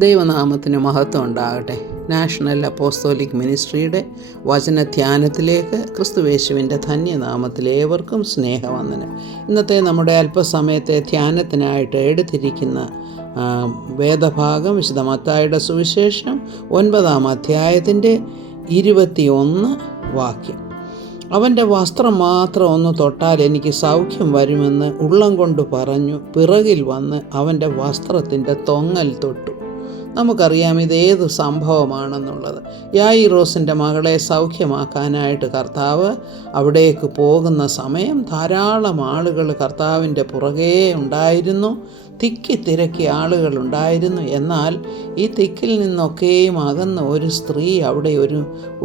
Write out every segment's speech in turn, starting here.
ദൈവനാമത്തിന് മഹത്വം ഉണ്ടാകട്ടെ. നാഷണൽ അപ്പോസ്തോലിക് മിനിസ്ട്രിയുടെ വചനധ്യാനത്തിലേക്ക് ക്രിസ്തുവേശുവിൻ്റെ ധന്യനാമത്തിൽ ഏവർക്കും സ്നേഹവന്ദനം. ഇന്നത്തെ നമ്മുടെ അല്പസമയത്തെ ധ്യാനത്തിനായിട്ട് എടുത്തിരിക്കുന്ന വേദഭാഗം വിശുദ്ധ മത്തായിയുടെ സുവിശേഷം 9-ാം അധ്യായത്തിൻ്റെ 21 വാക്യം. അവൻ്റെ വസ്ത്രം മാത്രം ഒന്ന് തൊട്ടാൽ എനിക്ക് സൗഖ്യം വരുമെന്ന് ഉള്ളം കൊണ്ട് പറഞ്ഞു പിറകിൽ വന്ന് അവൻ്റെ വസ്ത്രത്തിൻ്റെ തൊങ്ങൽ തൊട്ടു. നമുക്കറിയാം ഇതേത് സംഭവമാണെന്നുള്ളത്. യായിറോസിൻ്റെ മകളെ സൗഖ്യമാക്കാനായിട്ട് കർത്താവ് അവിടേക്ക് പോകുന്ന സമയം ധാരാളം ആളുകൾ കർത്താവിൻ്റെ പുറകേ ഉണ്ടായിരുന്നു. തിക്കി തിരക്കി ആളുകളുണ്ടായിരുന്നു. എന്നാൽ ഈ തിക്കിൽ നിന്നൊക്കെയും അകന്ന് ഒരു സ്ത്രീ അവിടെ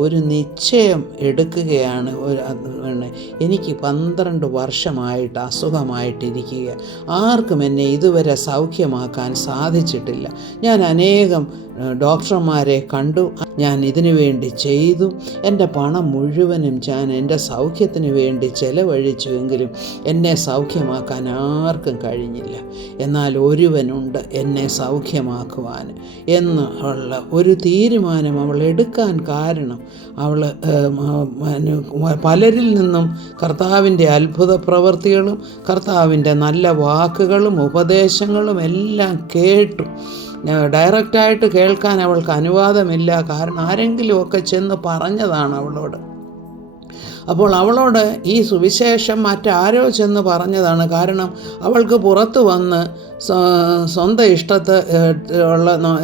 ഒരു നിശ്ചയം എടുക്കുകയാണ്. എനിക്ക് 12 വർഷമായിട്ട് അസുഖമായിട്ടിരിക്കുക, ആർക്കും എന്നെ ഇതുവരെ സൗഖ്യമാക്കാൻ സാധിച്ചിട്ടില്ല. ഞാൻ അനേകം ഡോക്ടർമാരെ കണ്ടു, ഞാൻ ഇതിനു വേണ്ടി ചെയ്തു, എൻ്റെ പണം മുഴുവനും ഞാൻ എൻ്റെ സൗഖ്യത്തിന് വേണ്ടി ചെലവഴിച്ചുവെങ്കിലും എന്നെ സൗഖ്യമാക്കാൻ ആർക്കും കഴിഞ്ഞില്ല. എന്നാൽ ഒരുവനുണ്ട് എന്നെ സൗഖ്യമാക്കുവാൻ എന്നുള്ള ഒരു തീരുമാനം അവൾ എടുക്കാൻ കാരണം അവൾ പലരിൽ നിന്നും കർത്താവിൻ്റെ അത്ഭുത പ്രവൃത്തികളും കർത്താവിൻ്റെ നല്ല വാക്കുകളും ഉപദേശങ്ങളും എല്ലാം കേട്ടു. ഡയറക്റ്റായിട്ട് കേൾക്കാൻ അവൾക്ക് അനുവാദമില്ല. കാരണം ആരെങ്കിലുമൊക്കെ ചെന്ന് പറഞ്ഞതാണ് അവളോട്. അപ്പോൾ അവളോട് ഈ സുവിശേഷം മറ്റാരോ ചെന്ന് പറഞ്ഞതാണ്. കാരണം അവൾക്ക് പുറത്ത് വന്ന് സ്വന്തം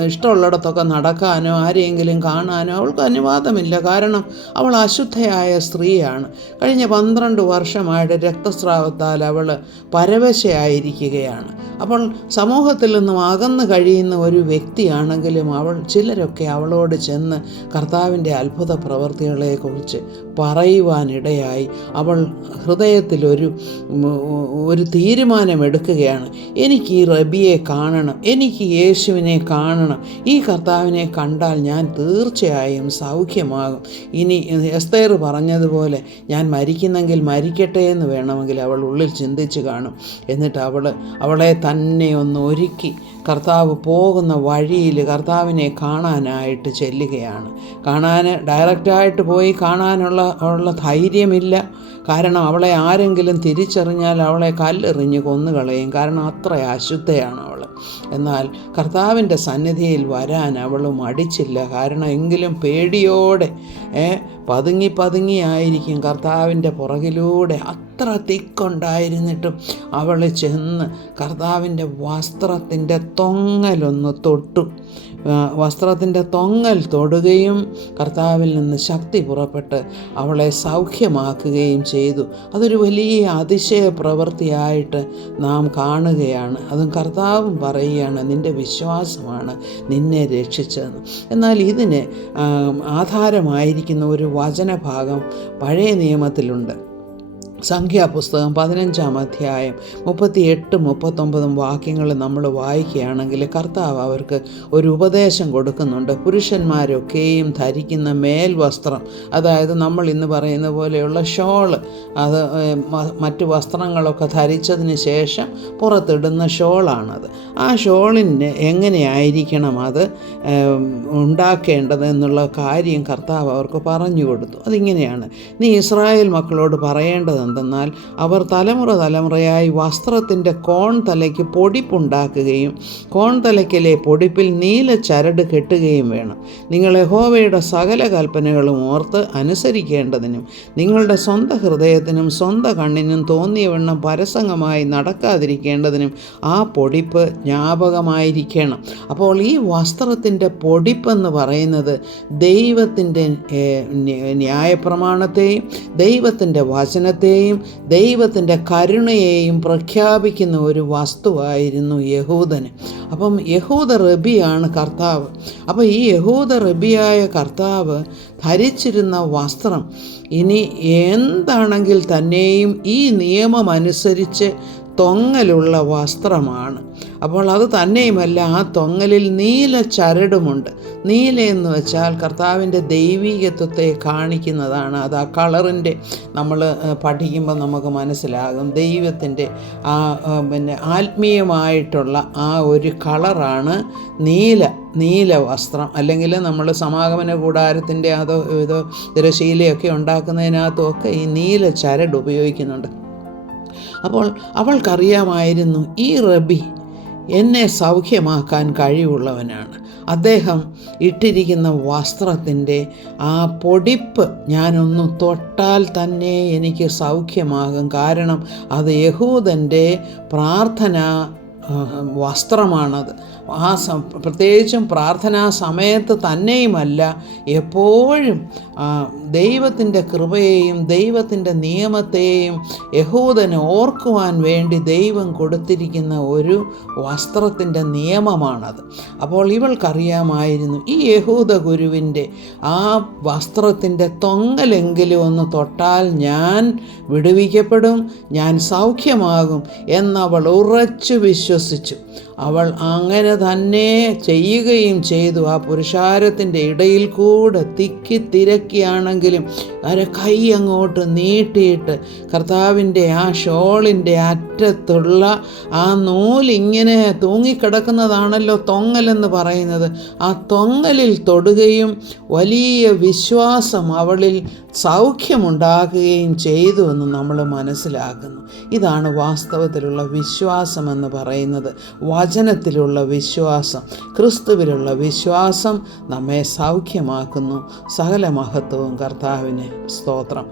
ഇഷ്ടമുള്ളിടത്തൊക്കെ നടക്കാനോ ആരെയെങ്കിലും കാണാനോ അവൾക്ക് അനുവാദമില്ല. കാരണം അവൾ അശുദ്ധയായ സ്ത്രീയാണ്. കഴിഞ്ഞ 12 വർഷമായിട്ട് രക്തസ്രാവത്താൽ അവൾ പരവശയായിരിക്കുകയാണ്. അപ്പോൾ സമൂഹത്തിൽ നിന്നും അകന്നു കഴിയുന്ന ഒരു വ്യക്തിയാണെങ്കിലും ചിലരൊക്കെ അവളോട് ചെന്ന് കർത്താവിൻ്റെ അത്ഭുത പ്രവൃത്തികളെക്കുറിച്ച് പറയുവാനിടയായി. അവൾ ഹൃദയത്തിൽ ഒരു തീരുമാനമെടുക്കുകയാണ്. എനിക്ക് ഈ റബിയെ കാണണം, എനിക്ക് യേശുവിനെ കാണണം, ഈ കർത്താവിനെ കണ്ടാൽ ഞാൻ തീർച്ചയായും സൗഖ്യമാകും. ഇനി എസ്തേർ പറഞ്ഞതുപോലെ ഞാൻ മരിക്കുന്നെങ്കിൽ മരിക്കട്ടെ എന്ന് വേണമെങ്കിൽ അവൾ ഉള്ളിൽ ചിന്തിച്ച് കാണും. എന്നിട്ട് അവളെ തന്നെ ഒന്ന് ഒരുക്കി കർത്താവ് പോകുന്ന വഴിയിൽ കർത്താവിനെ കാണാനായിട്ട് ചെല്ലുകയാണ്. ഡയറക്റ്റായിട്ട് പോയി കാണാനുള്ള ധൈര്യമില്ല. കാരണം അവളെ ആരെങ്കിലും തിരിച്ചറിഞ്ഞാൽ അവളെ കല്ലെറിഞ്ഞ് കൊന്നുകളയും. കാരണം അത്ര അശുദ്ധയാണ് അവൾ. എന്നാൽ കർത്താവിൻ്റെ സന്നിധിയിൽ വരാൻ അവൾ മടിച്ചില്ല. കാരണം എങ്കിലും പേടിയോടെ പതുങ്ങിയായിരിക്കും കർത്താവിൻ്റെ പുറകിലൂടെ. അത്ര തിക്കുണ്ടായിരുന്നിട്ടും അവൾ ചെന്ന് കർത്താവിൻ്റെ വസ്ത്രത്തിൻ്റെ തൊങ്ങലൊന്ന് തൊട്ടു. വസ്ത്രത്തിൻ്റെ തൊങ്ങൽ തൊടുകയും കർത്താവിൽ നിന്ന് ശക്തി പുറപ്പെട്ട് അവളെ സൗഖ്യമാക്കുകയും ചെയ്തു. അതൊരു വലിയ അതിശയ പ്രവൃത്തിയായിട്ട് നാം കാണുകയാണ്. അതും കർത്താവും പറയുകയാണ്, നിൻ്റെ വിശ്വാസമാണ് നിന്നെ രക്ഷിച്ചതെന്ന്. എന്നാൽ ഇതിന് ആധാരമായിരിക്കുന്ന ഒരു വചനഭാഗം പഴയ നിയമത്തിലുണ്ട്. സംഖ്യാപുസ്തകം 15-ാം അധ്യായം 38-39 വാക്യങ്ങൾ നമ്മൾ വായിക്കുകയാണെങ്കിൽ കർത്താവ് അവർക്ക് ഒരു ഉപദേശം കൊടുക്കുന്നുണ്ട്. പുരുഷന്മാരൊക്കെയും ധരിക്കുന്ന മേൽവസ്ത്രം, അതായത് നമ്മൾ ഇന്ന് പറയുന്ന പോലെയുള്ള ഷോള്, അത് മറ്റു വസ്ത്രങ്ങളൊക്കെ ധരിച്ചതിന് ശേഷം പുറത്തിടുന്ന ഷോളാണത്. ആ ഷോളിന് എങ്ങനെയായിരിക്കണം അത് ഉണ്ടാക്കേണ്ടത് എന്നുള്ള കാര്യം കർത്താവ് അവർക്ക് പറഞ്ഞു കൊടുത്തു. അതിങ്ങനെയാണ്: നീ ഇസ്രായേൽ മക്കളോട് പറയേണ്ടത് എന്തെന്നാൽ അവർ തലമുറയായി വസ്ത്രത്തിൻ്റെ കോൺതലയ്ക്ക് പൊടിപ്പുണ്ടാക്കുകയും കോൺതലയ്ക്കിലെ പൊടിപ്പിൽ നീല ചരട് കെട്ടുകയും വേണം. നിങ്ങൾ യഹോവയുടെ സകല കൽപ്പനകളും ഓർത്ത് അനുസരിക്കേണ്ടതിനും നിങ്ങളുടെ സ്വന്തം ഹൃദയത്തിനും സ്വന്തം കണ്ണിനും തോന്നിയവണ്ണം പരസംഗമായി നടക്കാതിരിക്കേണ്ടതിനും ആ പൊടിപ്പ് ജ്ഞാപകമായിരിക്കണം. അപ്പോൾ ഈ വസ്ത്രത്തിൻ്റെ പൊടിപ്പെന്ന് പറയുന്നത് ദൈവത്തിൻ്റെ ന്യായപ്രമാണത്തെയും ദൈവത്തിൻ്റെ വചനത്തെയും ദൈവത്തിൻ്റെ കരുണയെയും പ്രഖ്യാപിക്കുന്ന ഒരു വസ്തുവായിരുന്നു യഹൂദന്. അപ്പം യഹൂദ റബിയാണ് കർത്താവ്. അപ്പോൾ ഈ യഹൂദ റബിയായ കർത്താവ് ധരിച്ചിരുന്ന വസ്ത്രം ഇനി എന്താണെങ്കിൽ തന്നെയും ഈ നിയമമനുസരിച്ച് തൊങ്ങലുള്ള വസ്ത്രമാണ്. അപ്പോൾ അത് തന്നെയുമല്ല, ആ തൊങ്ങലിൽ നീല ചരടുമുണ്ട്. നീല എന്ന് വെച്ചാൽ കർത്താവിൻ്റെ ദൈവീകത്വത്തെ കാണിക്കുന്നതാണ്. അത് ആ കളറിൻ്റെ നമ്മൾ പഠിക്കുമ്പോൾ നമുക്ക് മനസ്സിലാകും. ദൈവത്തിൻ്റെ ആ ആത്മീയമായിട്ടുള്ള ആ ഒരു കളറാണ് നീല വസ്ത്രം. അല്ലെങ്കിൽ നമ്മൾ സമാഗമന കൂടാരത്തിൻ്റെ ഇതോ തിരശീലയൊക്കെ ഉണ്ടാക്കുന്നതിനകത്തുമൊക്കെ ഈ നീല ചരട് ഉപയോഗിക്കുന്നുണ്ട്. അപ്പോൾ അവൾക്കറിയാമായിരുന്നു ഈ റബി എന്നെ സൗഖ്യമാക്കാൻ കഴിവുള്ളവനാണ്. അദ്ദേഹം ഇട്ടിരിക്കുന്ന വസ്ത്രത്തിൻ്റെ ആ പൊടിപ്പ് ഞാനൊന്ന് തൊട്ടാൽ തന്നെ എനിക്ക് സൗഖ്യമാകും. കാരണം അത് യഹൂദൻ്റെ പ്രാർത്ഥനാ വസ്ത്രമാണത്. പ്രത്യേകിച്ചും പ്രാർത്ഥനാ സമയത്ത് തന്നെയുമല്ല, എപ്പോഴും ദൈവത്തിൻ്റെ കൃപയെയും ദൈവത്തിൻ്റെ നിയമത്തെയും യഹൂദന് ഓർക്കുവാൻ വേണ്ടി ദൈവം കൊടുത്തിരിക്കുന്ന ഒരു വസ്ത്രത്തിൻ്റെ നിയമമാണത്. അപ്പോൾ ഇവൾക്കറിയാമായിരുന്നു ഈ യഹൂദ ഗുരുവിൻ്റെ ആ വസ്ത്രത്തിൻ്റെ തൊങ്ങലെങ്കിലും ഒന്ന് തൊട്ടാൽ ഞാൻ വിടുവിക്കപ്പെടും, ഞാൻ സൗഖ്യമാകും എന്നവൾ ഉറച്ചു വിശ്വസിച്ചു. അവൾ അങ്ങനെ തന്നെ ചെയ്യുകയും ചെയ്തു. ആ പുരുഷാരത്തിൻ്റെ ഇടയിൽ കൂടെ തിരക്കിയാണെങ്കിലും കൈ അങ്ങോട്ട് നീട്ടിയിട്ട് കർത്താവിൻ്റെ ആ ഷോളിൻ്റെ അറ്റത്തുള്ള ആ നൂലിങ്ങനെ തൂങ്ങിക്കിടക്കുന്നതാണല്ലോ തൊങ്ങലെന്ന് പറയുന്നത്. ആ തൊങ്ങലിൽ തൊടുകയും വലിയ വിശ്വാസം അവളിൽ സൗഖ്യമുണ്ടാക്കുകയും ചെയ്തു എന്ന് നമ്മൾ മനസ്സിലാക്കുന്നു. ഇതാണ് വാസ്തവത്തിലുള്ള വിശ്വാസമെന്ന് പറയുന്നത്. വചനത്തിലുള്ള വിശ്വാസം, ക്രിസ്തുവിലുള്ള വിശ്വാസം നമ്മെ സൗഖ്യമാക്കുന്നു. സകല മഹത്വവും കർത്താവിന് സ്തോത്രം.